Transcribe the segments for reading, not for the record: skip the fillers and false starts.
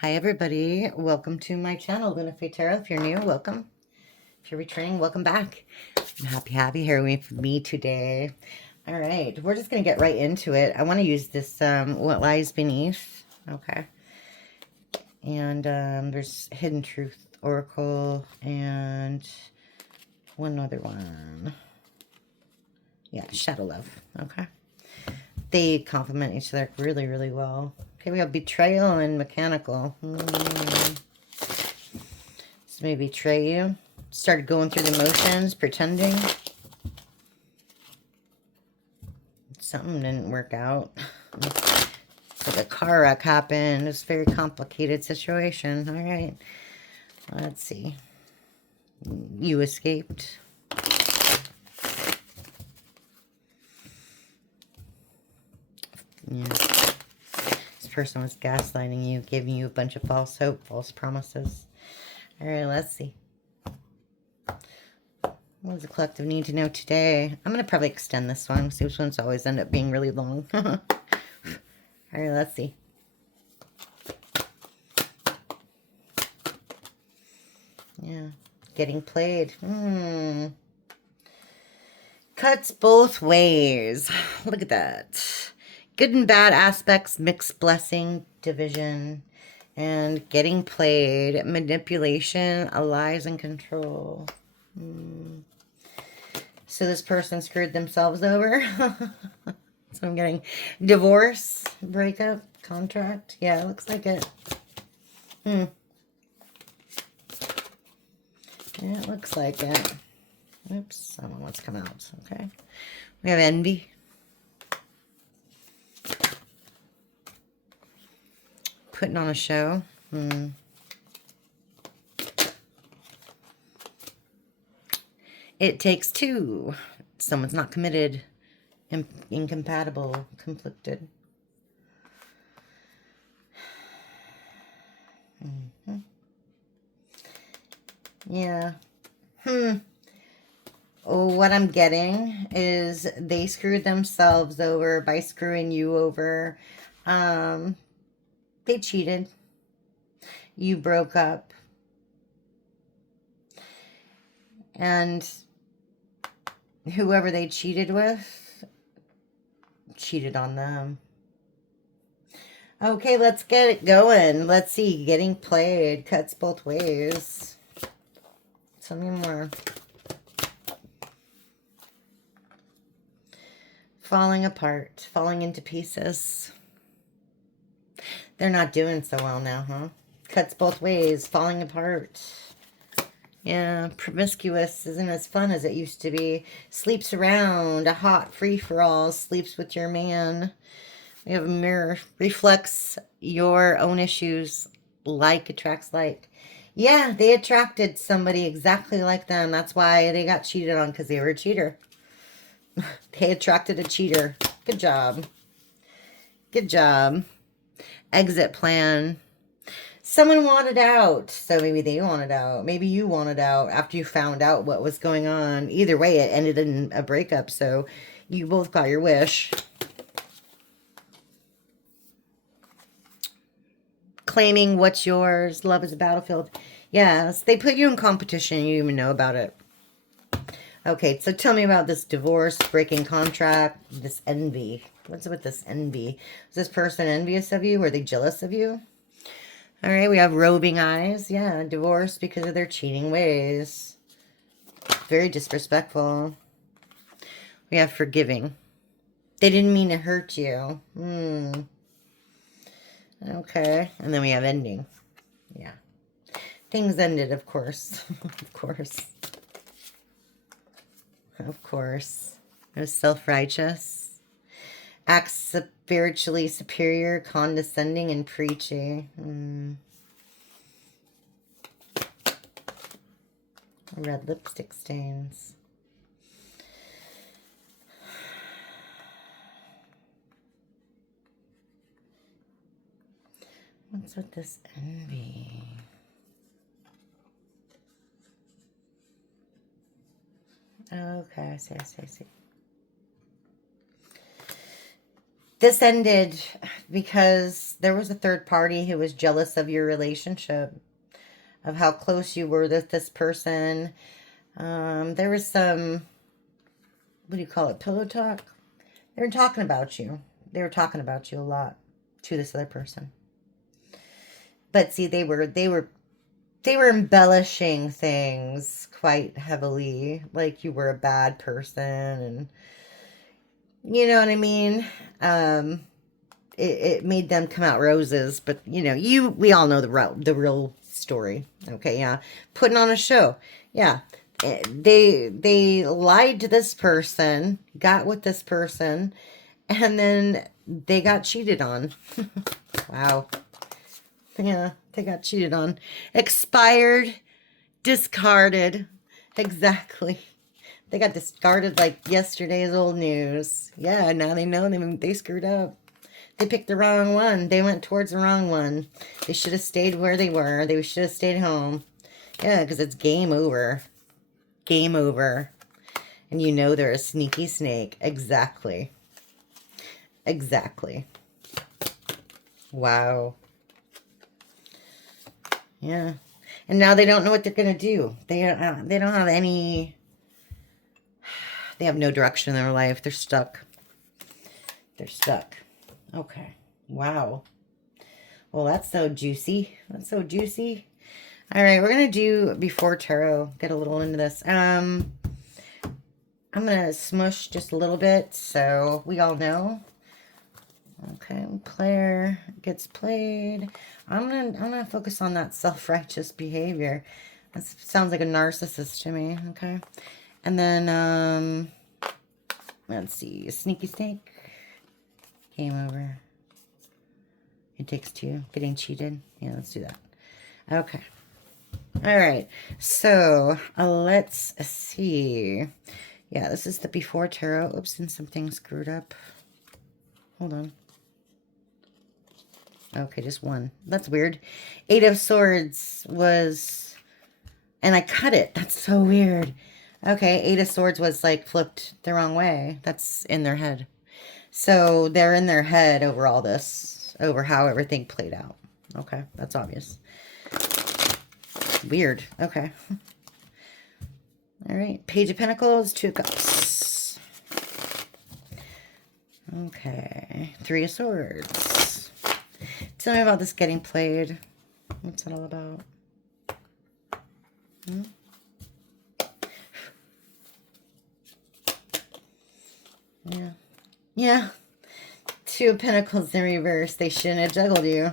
Hi everybody, welcome to my channel, LunaFae Tarot. If you're new, welcome. If you're returning, welcome back. I'm happy here with me today. All right, we're just gonna get right into it. I want to use this What Lies Beneath. Okay. And there's Hidden Truth Oracle and one other one. Yeah, Shadow Love. Okay. They complement each other really, really well. Okay, we have Betrayal and Mechanical. This may betray you. Started going through the motions, pretending. Something didn't work out. It's like a car wreck happened. It's a very complicated situation. All right. Let's see. You escaped. Yeah. This person was gaslighting you, giving you a bunch of false hope, false promises. All right, let's see. What does the collective need to know today? I'm going to probably extend this one. These ones always end up being really long. All right, let's see. Yeah, getting played. Cuts both ways. Look at that. Good and bad aspects, mixed blessing, division, and getting played. Manipulation, lies, and control. So this person screwed themselves over. So I'm getting divorce, breakup, contract. Yeah, it looks like it. Yeah, it looks like it. Oops, I don't know what's come out. Okay. We have envy. Putting on a show. It takes two. Someone's not committed. Incompatible. Conflicted. Yeah. What I'm getting is they screwed themselves over by screwing you over. They cheated. You broke up. And whoever they cheated with cheated on them. Okay, let's get it going. Let's see. Getting played. Cuts both ways. Tell me more. Falling apart. Falling into pieces. They're not doing so well now, huh? Cuts both ways. Falling apart. Yeah, promiscuous isn't as fun as it used to be. Sleeps around. A hot free-for-all. Sleeps with your man. We have a mirror. Reflects your own issues. Like attracts like. Yeah, they attracted somebody exactly like them. That's why they got cheated on, because they were a cheater. They attracted a cheater. Good job. Good job. Exit plan. Someone wanted out. So maybe they wanted out. Maybe you wanted out after you found out what was going on. Either way, it ended in a breakup. So you both got your wish. Claiming what's yours. Love is a battlefield. Yes, they put you in competition. You didn't even know about it. Okay, so tell me about this divorce, breaking contract, this envy. What's with this envy? Is this person envious of you? Are they jealous of you? All right, we have roving eyes. Yeah, divorce because of their cheating ways. Very disrespectful. We have forgiving. They didn't mean to hurt you. Okay, and then we have ending. Yeah. Things ended, of course. Of course. Of course. It was self-righteous. Acts spiritually superior, condescending, and preachy. Red lipstick stains. What's with this envy? Okay, I see. This ended because there was a third party who was jealous of your relationship, of how close you were with this person. There was some, what do you call it, pillow talk? They were talking about you. They were talking about you a lot to this other person. But see, they were embellishing things quite heavily, like you were a bad person, and you know what I mean? It made them come out roses, but you know, we all know the real story. Okay, yeah. Putting on a show. Yeah. They lied to this person, got with this person, and then they got cheated on. Wow. Yeah, they got cheated on. Expired, discarded. Exactly. They got discarded like yesterday's old news. Yeah, now they know they screwed up. They picked the wrong one. They went towards the wrong one. They should have stayed where they were. They should have stayed home. Yeah, because it's game over. Game over. And you know they're a sneaky snake. Exactly. Exactly. Wow. Yeah. And now they don't know what they're going to do. They don't have any... They have no direction in their life. They're stuck. They're stuck. Okay. Wow. Well, that's so juicy. That's so juicy. All right, we're going to do before tarot. Get a little into this. I'm going to smush just a little bit so we all know. Okay, player gets played. I'm gonna focus on that self-righteous behavior. That sounds like a narcissist to me. Okay, and then let's see, sneaky snake. Game over. It takes two. Getting cheated. Yeah, let's do that. Okay. All right. So let's see. Yeah, this is the before tarot. Oops, and something screwed up. Hold on. Okay, just one. That's weird. 8 of Swords was... And I cut it. That's so weird. Okay, 8 of Swords was like flipped the wrong way. That's in their head. So they're in their head over all this. Over how everything played out. Okay, that's obvious. Weird. Okay. All right. Page of Pentacles, 2 of Cups. Okay. 3 of Swords. Tell me about this getting played. What's that all about? Hmm? Yeah. Yeah. 2 of Pentacles in reverse. They shouldn't have juggled you.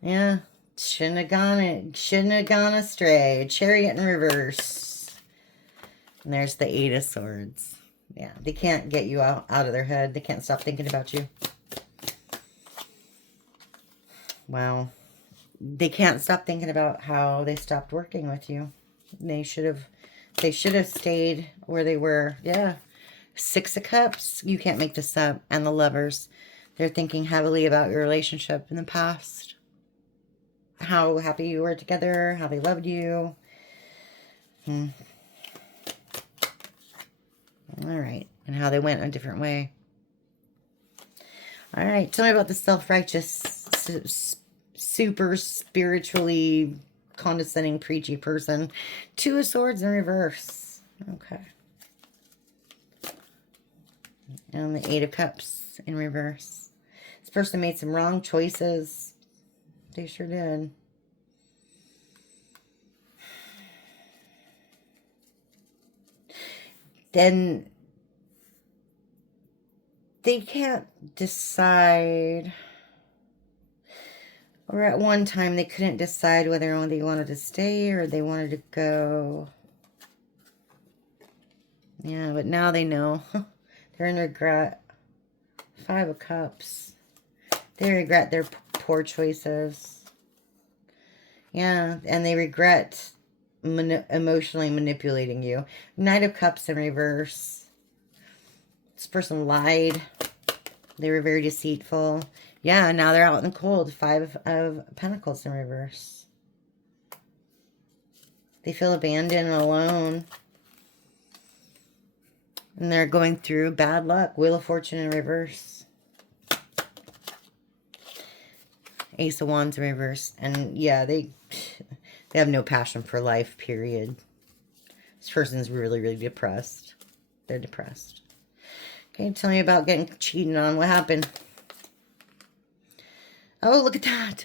Yeah. Shouldn't have gone astray. Chariot in reverse. And there's the 8 of Swords. Yeah. They can't get you out of their head. They can't stop thinking about you. Wow. They can't stop thinking about how they stopped working with you. They should have stayed where they were. Yeah. 6 of Cups. You can't make this up. And the Lovers. They're thinking heavily about your relationship in the past. How happy you were together. How they loved you. All right. And how they went a different way. All right. Tell me about the self-righteous, super spiritually condescending, preachy person. 2 of Swords in reverse. Okay. And the 8 of Cups in reverse. This person made some wrong choices. They sure did. Then they can't decide, or at one time they couldn't decide whether or not they wanted to stay or they wanted to go. Yeah, but now they know. They're in regret. 5 of Cups. They regret their poor choices. Yeah, and they regret emotionally manipulating you. Knight of Cups in reverse. This person lied. They were very deceitful. Yeah, now they're out in the cold. 5 of Pentacles in reverse. They feel abandoned and alone. And they're going through bad luck. Wheel of Fortune in reverse. Ace of Wands in reverse. And yeah, they have no passion for life, period. This person's really, really depressed. They're depressed. Okay, tell me about getting cheated on. What happened? Oh, look at that.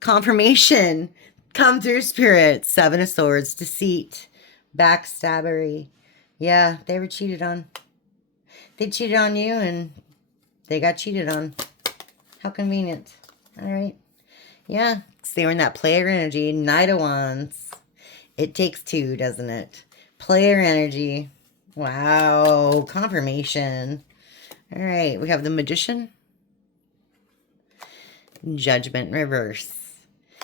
Confirmation. Come through, Spirit. Seven of Swords. Deceit. Backstabbery. Yeah, they were cheated on. They cheated on you and they got cheated on. How convenient. All right. Yeah, they were in that player energy. Knight of Wands. It takes two, doesn't it? Player energy. Wow. Confirmation. All right. We have the Magician. Judgment in reverse.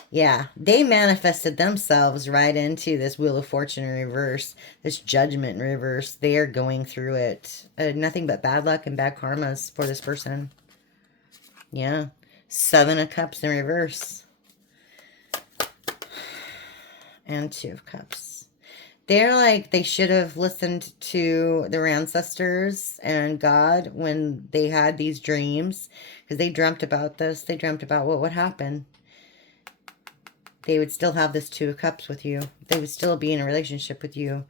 Yeah, they manifested themselves right into this Wheel of Fortune in reverse. This Judgment in reverse. They are going through it. Nothing but bad luck and bad karmas for this person. Yeah. Seven of Cups in reverse. And Two of Cups. They're like, they should have listened to their ancestors and God when they had these dreams. Because they dreamt about this. They dreamt about what would happen. They would still have this Two of Cups with you. They would still be in a relationship with you.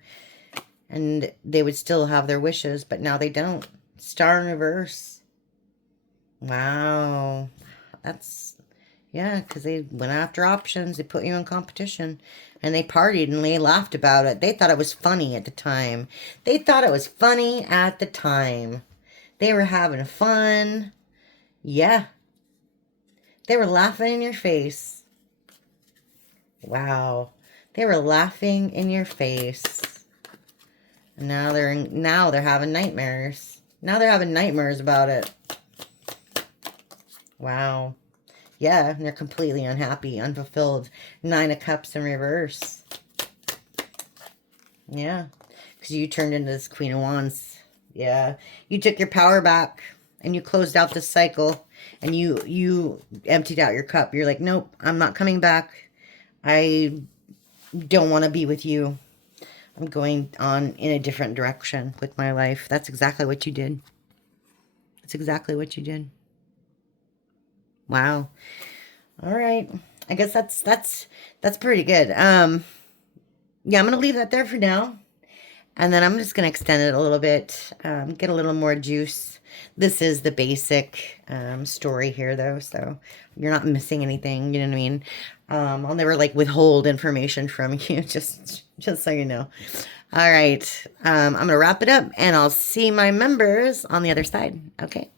And they would still have their wishes, but now they don't. Star in reverse. Wow. That's, yeah, because they went after options. They put you in competition. And they partied and they laughed about it. They thought it was funny at the time. They thought it was funny at the time. They were having fun. Yeah. They were laughing in your face. Wow. They were laughing in your face. And now they're having nightmares. Now they're having nightmares about it. Wow. Yeah, and they're completely unhappy, unfulfilled. Nine of Cups in reverse. Yeah. Because you turned into this Queen of Wands. Yeah. You took your power back and you closed out this cycle and you emptied out your cup. You're like, nope, I'm not coming back. I don't want to be with you. I'm going on in a different direction with my life. That's exactly what you did. That's exactly what you did. Wow. All right. I guess that's pretty good. Yeah, I'm going to leave that there for now. And then I'm just going to extend it a little bit, get a little more juice. This is the basic story here, though, so you're not missing anything, you know what I mean? I'll never, like, withhold information from you, just so you know. All right, I'm going to wrap it up, and I'll see my members on the other side, okay?